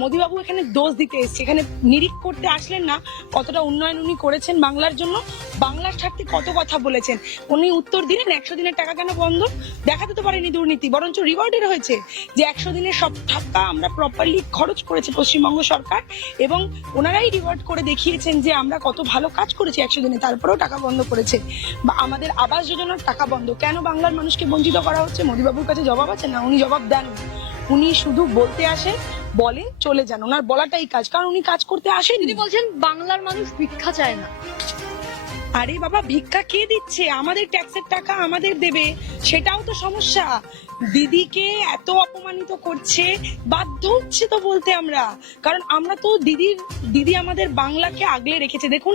মোদিবাবু এখানে দোষ দিতে এসছে, এখানে নিরিখ করতে আসলেন না কতটা উন্নয়ন উনি করেছেন বাংলার জন্য, বাংলার স্বার্থে কত কথা বলেছেন। উনি উত্তর দিলেন 100 দিনের টাকা কেন বন্ধ, দেখাতে তো পারেনি দুর্নীতি, বরঞ্চ রিওয়ার্ডেড হয়েছে যে 100 দিনের সব টাকা আমরা প্রপারলি খরচ করেছে পশ্চিমবঙ্গ সরকার, এবং ওনারাই রিওয়ার্ড করে দেখিয়েছেন যে আমরা কত ভালো কাজ করেছি 100 দিনে, তারপরেও টাকা বন্ধ করেছে। বা আমাদের আবাস যোজনার টাকা বন্ধ, কেন বাংলার মানুষকে বঞ্চিত করা হচ্ছে? মোদিবাবুর কাছে জবাব আছে না, উনি জবাব দেন। উনি শুধু বলতে আসেন, বলেন চলে যান, ওনার বলাটাই কাজ, কারণ উনি কাজ করতে আসেন। তিনি বলছেন বাংলার মানুষ ভিক্ষা চায় না। আরে বাবা, ভিক্ষা কে দিচ্ছে? আমাদের ট্যাক্সের টাকা আমাদের দেবে, সেটাও তো সমস্যা। দিদিকে এত অপমানিত করছে, বাধ্য হচ্ছে তো বলতে আমরা, কারণ আমরা তো দিদি আমাদের বাংলাকে আগলে রেখেছে। দেখুন,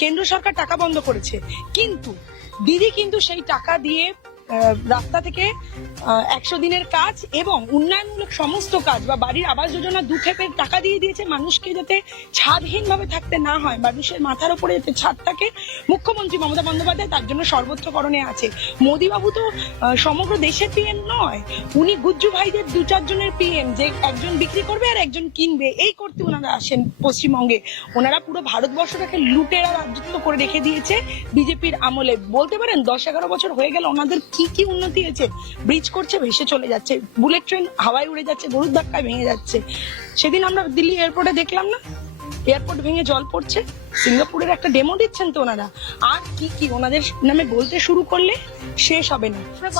কেন্দ্র সরকার টাকা বন্ধ করেছে, কিন্তু দিদি কিন্তু সেই টাকা দিয়ে রাস্তা থেকে 100 দিনের কাজ এবং উন্নয়নমূলক সমস্ত কাজ বা বাড়ির আবাস যোজনা দুক্ষেপের টাকা দিয়ে দিয়েছে মানুষকে, যাতে ছাদহীন ভাবে থাকতে না হয়, মানুষের মাথার উপরে যাতে ছাদ থাকে। মুখ্যমন্ত্রী মমতা বন্দ্যোপাধ্যায় তার জন্য সর্বোচ্চকরণে আছে। মোদিবাবু তো সমগ্র দেশের পিএম নয়, উনি গুজ্জু ভাইদের 2-4 জনের পিএম, যে একজন বিক্রি করবে আর একজন কিনবে, এই করতে ওনারা আসেন পশ্চিমবঙ্গে। ওনারা পুরো ভারতবর্ষটাকে লুটেরা রাজত্ব করে রেখে দিয়েছে বিজেপির আমলে। বলতে পারেন 10-11 বছর হয়ে গেল, ওনাদের কি কি উন্নতি হয়েছে? ব্রিজ করছে, ভেসে চলে যাচ্ছে, বুলেট ট্রেন হাওয়ায় উড়ে যাচ্ছে, গরুর ধাক্কায় ভেঙে যাচ্ছে। সেদিন আমরা দিল্লি এয়ারপোর্টে দেখলাম না, এয়ারপোর্ট ভেঙে জল পড়ছে। সিঙ্গাপুরের একটা ডেমো দিচ্ছেন তো ওনারা। আর কি কি ওনাদের নামে বলতে শুরু করলে শেষ হবে না।